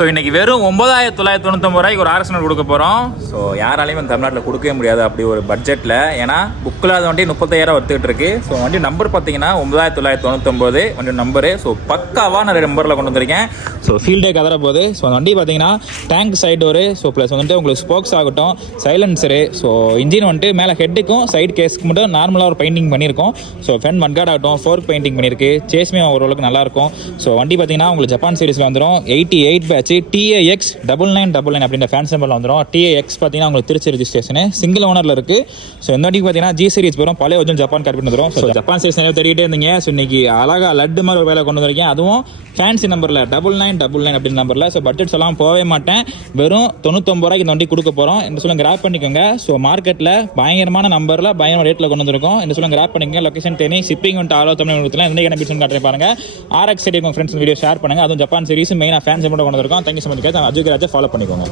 So இன்றைக்கி வெறும் 9999 ரூபாய்க்கு ஒரு RX 100 கொடுக்க போகிறோம். ஸோ யாராலையும் தமிழ்நாட்டில் கொடுக்கவே முடியாது அப்படி ஒரு பட்ஜெட்டில். ஏன்னா புக்கில் அது வண்டி 35,000 வந்துட்டு இருக்கு. ஸோ வண்டி நம்பர் பார்த்தீங்கன்னா 9999 வண்டி நம்பரு. ஸோ பக்காவான நம்பரில் கொண்டு வந்திருக்கேன். ஸோ ஃபீல்டே கதற போகுது. ஸோ வண்டி பார்த்தீங்கன்னா tank side door, so plus வந்துட்டு உங்களுக்கு ஸ்போக்ஸ் ஆகட்டும், சைலன்சரு, ஸோ இன்ஜின் வந்துட்டு மேலே ஹெட்டுக்கும் சைடு கேஸ்க்கு மட்டும் நார்மலாக ஒரு பெயிண்டிங் பண்ணியிருக்கோம். ஸோ ஃபென் மட்கார்ட் ஆகட்டும், ஃபோர்க் பெயிண்டிங் பண்ணியிருக்கு. சேஸ்மே ஓரளவுக்கு நல்லாயிருக்கும். ஸோ வண்டி பார்த்தீங்கன்னா உங்களுக்கு ஜப்பான் சீரிஸில் வந்துடும் 88 பேட்ச் TAX 9999 அப்படின்ற ஃபேன்ஸ் நம்பரில் வந்துடும். TAX பார்த்தீங்கன்னா உங்களுக்கு திருச்சி ரெஜிஸ்ட்ரேஷன் சிங்கிள் ஓனரில் இருக்குது. ஸோ இந்த வண்டிக்கு பார்த்தீங்கன்னா G சீரிஸ் வரும், பழைய ஒரிஜினல் ஜப்பான் கார்பெட் வந்துடும். ஸோ ஜப்பான் சீரிஸ் நிறைய தெரியிட்டே இருந்தீங்க. ஸோ இன்னைக்கு அழகாக லட்டு மாதிரி ஒரு வேலை கொண்டு வந்திருக்கேன். அதுவும் ஃபேன்சி நம்பரில் 9999 அப்படின்ற நம்பரில். ஸோ பட்ஜெட் சொல்லாமல் போகவே மாட்டேன். வெறும் 99 ரூபாய்க்கு இந்த வண்டி கொடுக்க போகிறோம். இந்த சொல்லுங்க கிராப் பண்ணிக்கோங்க. ஸோ மார்க்கெட்டில் பயங்கரமான நம்பரில் பயங்கர ரேட்டில் கொண்டு வந்திருக்கோம். இந்த சொல்லுங்க கிராப் பண்ணிக்கோங்க. லொகேஷன் தேனி, ஷிப்பிங் வந்துட்டு ஆலோ தமிழ் கொடுத்துலாம். இந்த என்ன பிடிச்சுன்னு காட்டுறேன் பாருங்க. RX சைடு உங்கள் ஃப்ரெண்ட்ஸ் வீடியோ ஷேர் பண்ணுங்கள். அதுவும் ஜப்பான் சீரிஸ் மெயினாக ஃபேன்ஸ் மட்டும் கொண்டு வந்திருக்கோம். Thank you so much. Ajay Raja follow பண்ணிக்கோங்க.